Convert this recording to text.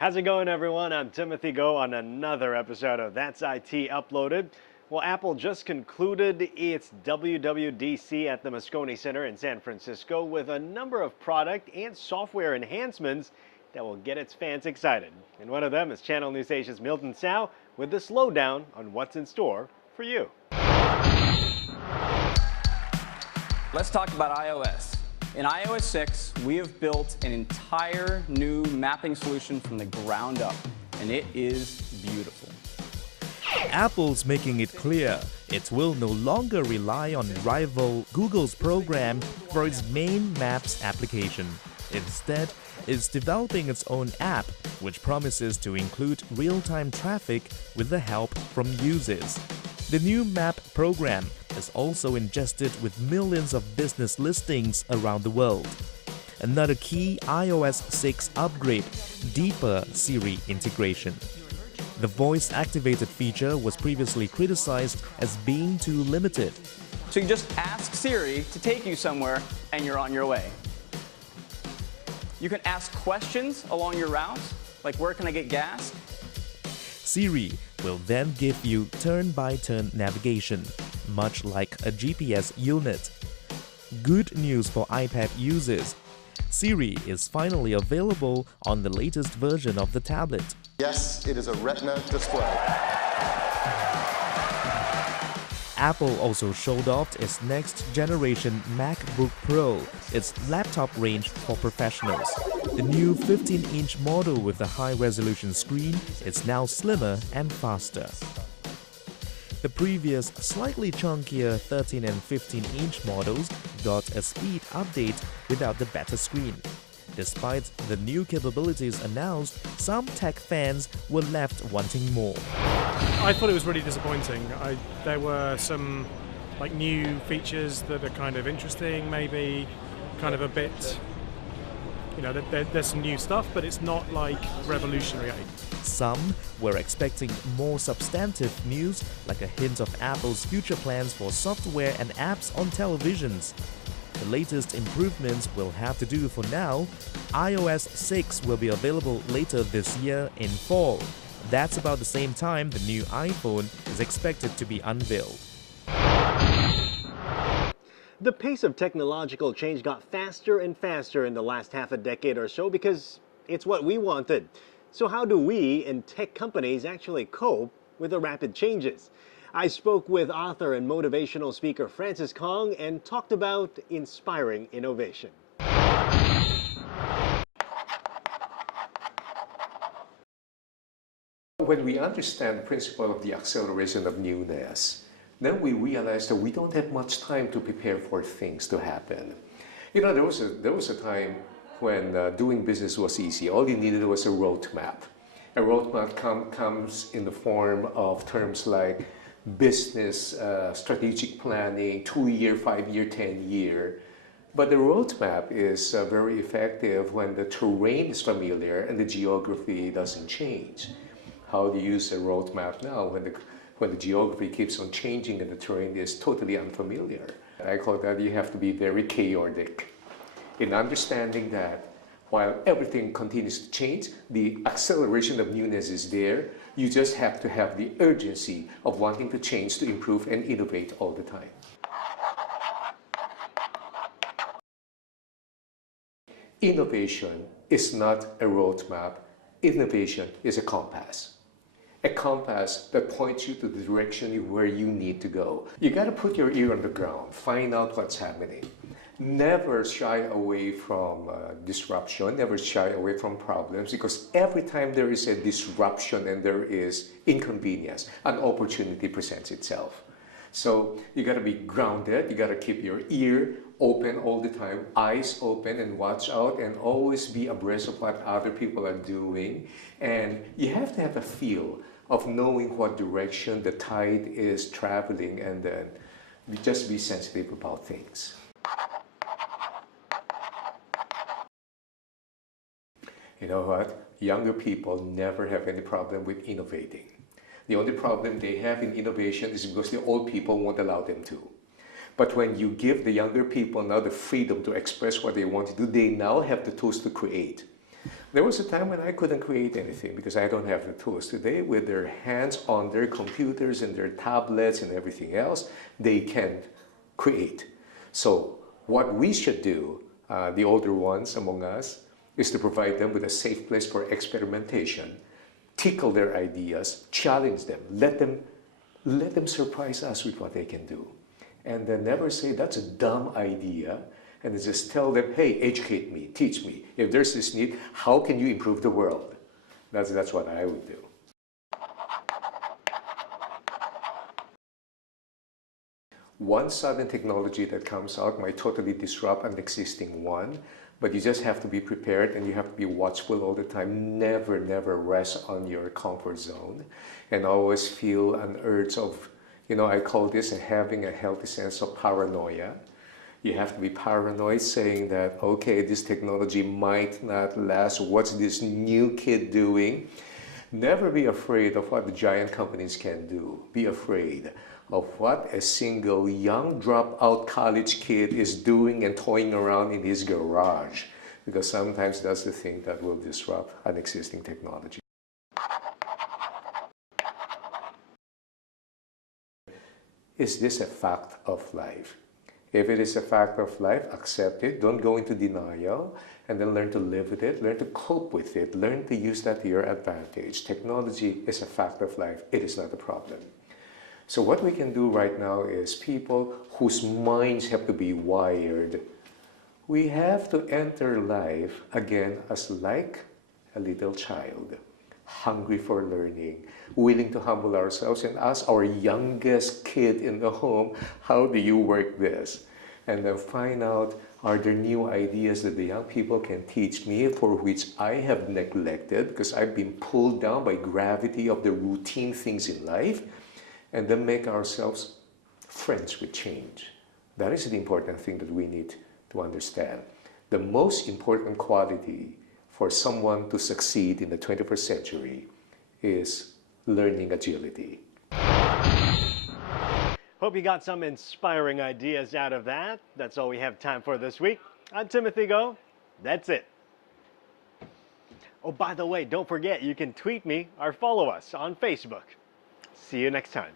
How's it going, everyone? I'm Timothy Go on another episode of That's IT Uploaded. Well, Apple just concluded its WWDC at the Moscone Center in San Francisco with a number of product and software enhancements that will get its fans excited. And one of them is Channel News Asia's Milton Sao with the slowdown on what's in store for you. Let's talk about iOS. In iOS 6, we have built an entire new mapping solution from the ground up, and it is beautiful. Apple's making it clear it will no longer rely on rival Google's program for its main Maps application. Instead, it's developing its own app, which promises to include real-time traffic with the help from users. The new map program is also ingested with millions of business listings around the world. Another key iOS 6 upgrade, deeper Siri integration. The voice-activated feature was previously criticized as being too limited. So you just ask Siri to take you somewhere, and you're on your way. You can ask questions along your route, like where can I get gas? Siri will then give you turn-by-turn navigation, much like a GPS unit. Good news for iPad users. Siri is finally available on the latest version of the tablet. Yes, it is a Retina display. Apple also showed off its next-generation MacBook Pro, its laptop range for professionals. The new 15-inch model with a high-resolution screen is now slimmer and faster. The previous, slightly chunkier 13 and 15-inch models got a speed update without the better screen. Despite the new capabilities announced, some tech fans were left wanting more. I thought it was really disappointing. There were some new features that are kind of interesting, maybe kind of a bit, there's some new stuff, but it's not revolutionary. Some were expecting more substantive news, like a hint of Apple's future plans for software and apps on televisions. The latest improvements will have to do for now. iOS 6 will be available later this year in fall. That's about the same time the new iPhone is expected to be unveiled. The pace of technological change got faster and faster in the last half a decade or so because it's what we wanted. So how do we in tech companies actually cope with the rapid changes? I spoke with author and motivational speaker Francis Kong and talked about inspiring innovation. When we understand the principle of the acceleration of newness, then we realize that we don't have much time to prepare for things to happen. There was a time when doing business was easy. All you needed was a roadmap. A roadmap comes in the form of terms like business strategic planning, 2-year, 5-year, 10-year. But the roadmap is very effective when the terrain is familiar and the geography doesn't change. How do you use a roadmap now when the geography keeps on changing and the terrain is totally unfamiliar? I call that you have to be very chaotic in understanding that while everything continues to change, the acceleration of newness is there. You just have to have the urgency of wanting to change, to improve and innovate all the time. Innovation is not a roadmap. Innovation is a compass. A compass that points you to the direction where you need to go. You got to put your ear on the ground, find out what's happening. Never shy away from disruption, never shy away from problems, because every time there is a disruption and there is inconvenience, an opportunity presents itself. So you got to be grounded, you got to keep your ear open all the time, eyes open, and watch out and always be abreast of what other people are doing. And you have to have a feel of knowing what direction the tide is traveling, and then just be sensitive about things. You know what? Younger people never have any problem with innovating. The only problem they have in innovation is because the old people won't allow them to. But when you give the younger people now the freedom to express what they want to do, they now have the tools to create. There was a time when I couldn't create anything because I don't have the tools. Today, with their hands on their computers and their tablets and everything else, they can create. So what we should do, the older ones among us, is to provide them with a safe place for experimentation, tickle their ideas, challenge them, let them surprise us with what they can do. And then never say, that's a dumb idea, and just tell them, hey, educate me, teach me. If there's this need, how can you improve the world? That's what I would do. One sudden technology that comes out might totally disrupt an existing one, but you just have to be prepared and you have to be watchful all the time. Never, never rest on your comfort zone and always feel an urge of, I call this having a healthy sense of paranoia. You have to be paranoid saying that, okay, this technology might not last. What's this new kid doing? Never be afraid of what the giant companies can do. Be afraid of what a single young dropout college kid is doing and toying around in his garage. Because sometimes that's the thing that will disrupt an existing technology. Is this a fact of life? If it is a fact of life, accept it. Don't go into denial, and then learn to live with it, learn to cope with it, learn to use that to your advantage. Technology is a fact of life. It is not a problem. So what we can do right now is people whose minds have to be wired, we have to enter life again as like a little child, hungry for learning, willing to humble ourselves and ask our youngest kid in the home, how do you work this? And then find out, are there new ideas that the young people can teach me for which I have neglected because I've been pulled down by gravity of the routine things in life? And then make ourselves friends with change. That is the important thing that we need to understand. The most important quality for someone to succeed in the 21st century is learning agility. Hope you got some inspiring ideas out of that. That's all we have time for this week. I'm Timothy Go. That's it. Oh, by the way, don't forget you can tweet me or follow us on Facebook. See you next time.